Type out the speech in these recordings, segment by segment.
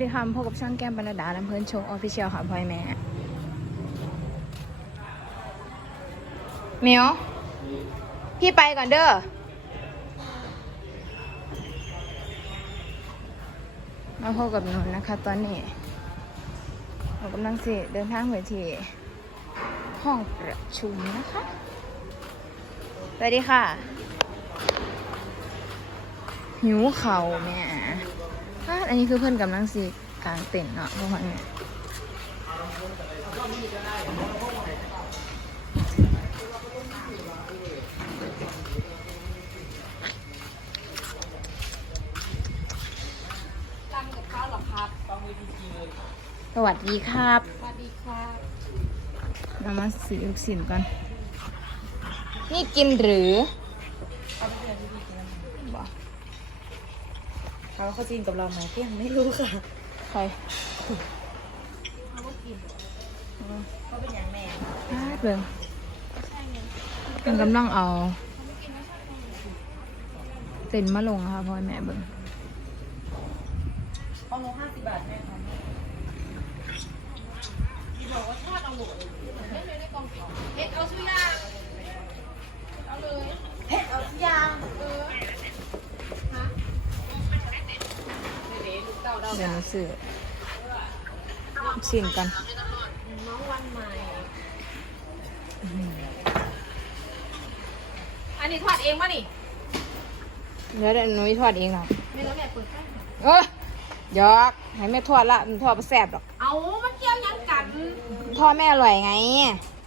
สวัสดีค่ะพบกับช่างแก้มบรรดาลำเพลินโชว์ออฟฟิเชียลค่ะพ่อยแม่เมียวพี่ไปก่อนเด้อมาพบกับหนูนะคะ ตอนนี้หนูกำลังสิเดินทางไปที่ห้องประชุมนะคะ สวัสดีค่ะ หิวเข่าแม่ อะอันนี้คือเพื่อนกำลังสิกลางเต็นท์เนาะพวกมันเนี่ยสวัสดีครับ สวัสดีครับเรามาสีลูกสินก่อน นี่กินหรือ บอก เขาเขาจริงกับเราไหมพี่ยังไม่รู้ค่ะ ใครเขาเป็นอย่างแม่พลาดเบิ่งมันกำลังเอาเต็นท์มาลงอะค่ะพ่อแม่เบิ่งเอาโลห้าสิบบาทแม่ค่ะ ดาเดี๋ยวหนูซื้อลูกสินกันน้องวันใหม่ อันนี้ทอดเองป่ะนี่เดี๋ยวเดี๋ยวหนูทอดเองเนาะไม่แล้วแม่เปิดให้เอ้ยหยอกให้แม่ทอดละมันทอดมาแซ่บหรอก เอามันเกี่ยวยังกันทอดแม่อร่อยไง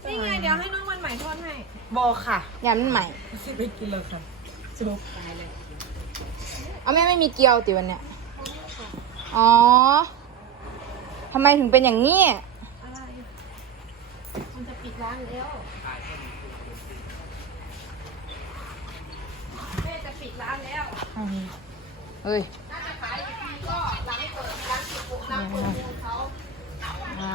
นี่ไงเดี๋ยวให้น้องวันใหม่ทอดให้บอค่ะยำมันใหม่สิไปกินเลยค่ะสนุกเอาแม่ไม่มีเกี๊ยวติวันเนี้ย อ๋อทำไมถึงเป็นอย่างนี้ อะไร มันจะปิดร้านแล้วแม่จะปิดร้านแล้วเฮ้ยน่าจะขายอีกทีก็หลังเปิดร้านสิบหกร้านเปิดโมงเขาอ่า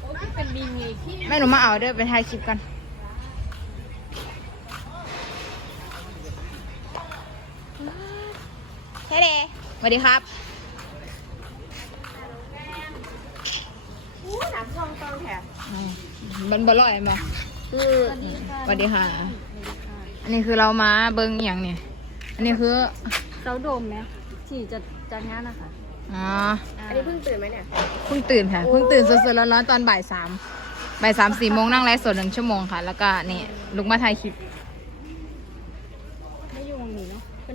โอ้ยที่เป็นบินไงพี่แม่หนูมาเอาเด้อไปถ่ายคลิปกัน เฮ้เดสวัสดีครับอู้หนังซองตองแถมอืมมันบ่ลอยมาคือสวัสดีค่ะ อันนี้คือเรามาเบิ้งอหย่างเนี่ย อันนี้คือ เสาโดมไหมที่จะจัดงานนะคะอ๋อ อันนี้เพิ่งตื่นไหมเนี่ย เพิ่งตื่นค่ะ เพิ่งตื่นสดๆร้อนๆตอนบ่ายสามบ่ายสามสี่โมงนั่งไลฟ์สดหนึ่งชั่วโมงค่ะ แล้วก็นี่ลุกมาถ่ายคลิปไม่อยู่ตรง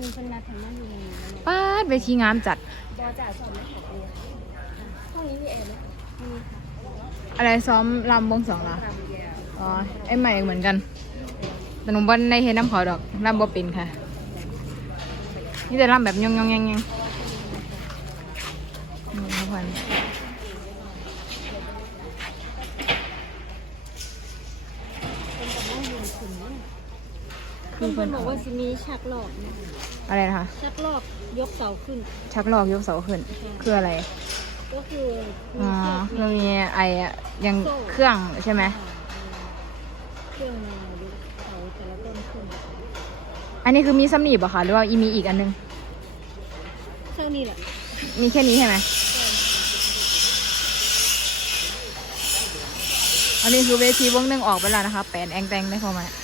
นี้เนาะเป็นเป็นนัดแข่งนั่งอยู่ตรงนี้แล้วเนี่ยป้าดเวทีงามจัด บอจ่าสอนไม่ขับเองห้องนี้มีแอร์ไหมมีค่ะอะไรซ้อมลำวงสองเหรอตามแก้วอ๋อ ไอ้ใหม่เหมือนกัน แต่หนูบ่ในเห็นน้ำเขาดอกลำบ่เป็นค่ะ นี่แต่ลำแบบยองยองๆยังยังนี่ทุกคน เพื่อนๆบอกว่าจะมีชักหลอกนะอะไรนะคะ ชักหลอกยกเสาขึ้น ชักลอกยกเสาขึ้น คืออะไร ก็คือมีอ๋อเชือกคือมีไออะยังเครื่องใช่ไหม เครื่องมายกเสาแต่ละต้นขึ้นอันนี้คือมีสำนีบอะคะหรือว่าอีมีอีกอันนึง เท่านี้แหละมีแค่นี้ใช่ไหม อันนี้คือเวทีวงหนึ่งออกไปแล้วนะคะ แปดแองแตงได้เข้ามาไม่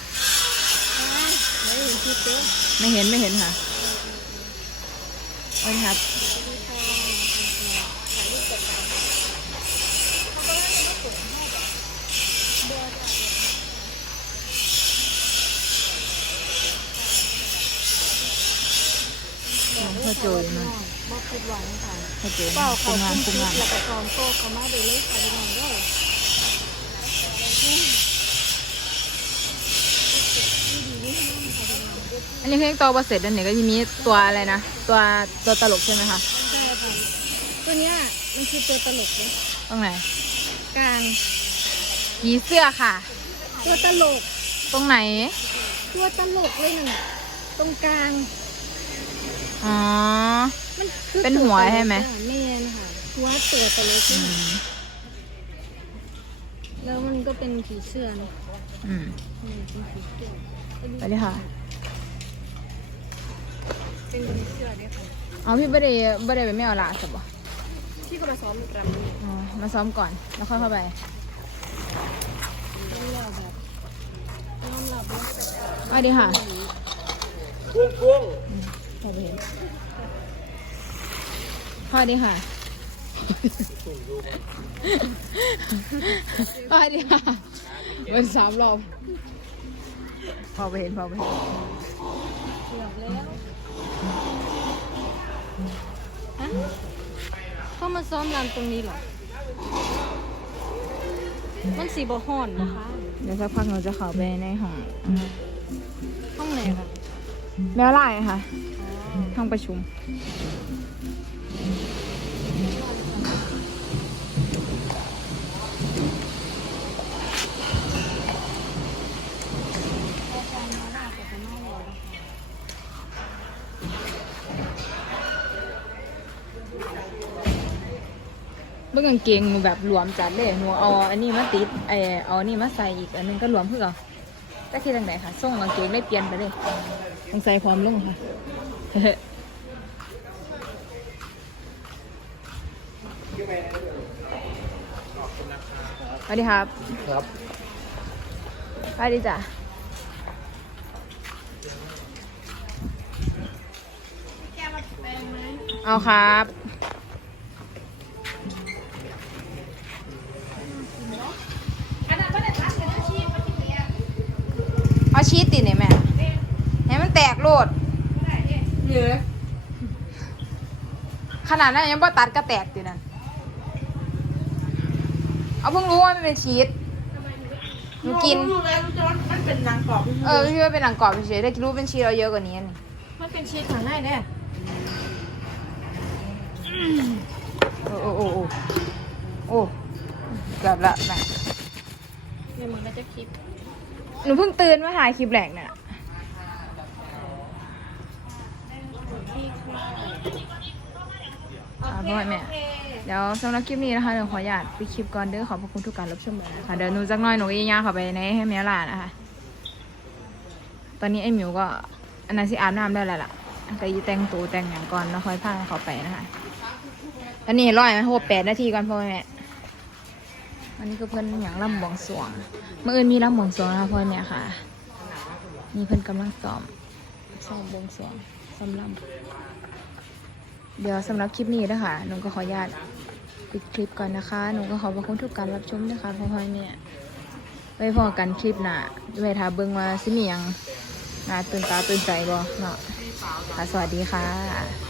เห็นที่เต้นไม่เห็นไม่เห็นค่ะโอ้ยครับ พ่อโจยมา บอกคิดหวังค่ะพ่อโจยเปล่าคุเขามงานขึ้นคุมคลิงาปนแล้วก็พร้อมโตเขามาดูเลยค่ะดูหน่อยด้วยอั นนี้เพลงตัวบเสร็จแล้วเนี่ยก็จะมีตัวอะไรนะ ตัวตัวตลกใช่ไหมคะใช่ค่ะตัวเนี้ยมันคือตัวตลกเลยตรงไหนกลางผีเสื้อค่ะ ตัวตลก ตรงไหน ตัวตลกเลยหนึ่งตรงกลางอ๋อ มันคือเป็นหัวใช่ไหมตัวตลกอะแม่นค่ะหัวตัวตลกเลยแล้วมันก็เป็นผีเสื้อเนอะอืม อืมเป็นผีเสื้อ ไปเลยค่ะ เป็นเสื้อเนี่ยค่ะอ๋อพี่ไม่ได้ไม่ได้ไปไม่เอาละสับบ่พี่ก็มาซ้อมรำนี่อ๋อมาซ้อมก่อนแล้วค่อยเข้าไปต้องรอแบบต้องรอแบบสวัสดีค่ะกุ้งกุ้งสวัสดีสวัสดีค่ะสวัสดีค่ะวันสามรอบพอไปเห็นพอไปเห็นเกือบแล้ว ฮะเข้ามาซ้อมรำตรงนี้เหรอ มันสีบอห่อนนะคะเดี๋ยวสักพักเราจะเข้าไปในห้องห้องไหนคะแมวไล่ค่ะ ห้องประชุม มื่อกางเกงหนูแบบหลวมจัดเลยหนูเอาอันนี้มาติดไอเอาอันนี้มาใส่อีกอันนึงก็หลวมเพื่อก็คิดทางไหนค่ะส่งกางเกงได้เปลี่ยนไปเลยต้องใส่พร้อมลงค่ะสวัสดีครับ ครับสวัสดีจ้ะแกมาแปลงไหมเอาครับ อันนั้นก็ได้ทักกันอาชีพมาที่เนี้ย เอาชีสติดเนี่ยแม่ให้มันแตกโลดเยอะขนาดนั้นยังบ่ตัดก็แตกตินั่นเอาเพิ่งรู้ว่ามันเป็นชีสหนูกิน รู้แล้วรู้แล้วมันเป็นนางกรอบเออพี่ว่าเป็นหนังกรอบเฉยๆแต่รู้เป็นชีสเราเยอะกว่านี้นี่มันเป็นชีสข้างในเนี่ยโอ้โอ้โอ้โอ้โอ้เกือบละแม่เนี่ยมันก็จะคลิป หนูเพิ่งตื่นมาถ่ายคลิปแรกเนี่ยที่คลิปอ่าพ่อแม่ เดี๋ยวสำหรับคลิปนี้นะคะเดี๋ยวขออนุญาตไปดคลิปก่อนเด้อขอบพระคุณทุกการรับชมเลยนะคะเดี๋ยวหนูจักหน้อยหนูอีย่างเข้าไปในให้แมวลานะคะ ตอนนี้ไอ้หมิวก็อันนั้นสิอาบน้ำได้แล้วล่ะก็ยีแต่งตัวแต่งอย่างก่อนแล้วค่อยพาเขาไปนะคะอันนี้ร้อยไหมโหแปดนาทีก่อนพ่อแม่ อันนี้ก็เพิ่อนอย่างลำบวงสวง เมื่ออื่นมีลำบวงสวงนะพ่อแม่ยค่ะ นี่เพิ่อนกำลังซ้อมซ้อมบวงสวงซ้อมลำเดี๋ยวสำหรับคลิปนี้นะคะหนูก็ขออนุญาตปิดคลิปก่อนนะคะหนูก็ขอบพระคุณทุกการรับชมนะคะพ่อพ่อเนี่ยไว้พอกันคลิปหน้าไว้ทาเบิ่งว่าสิมียังน่าตื่นตาตื่นใจบ่เนาะค่ะสวัสดีค่ะ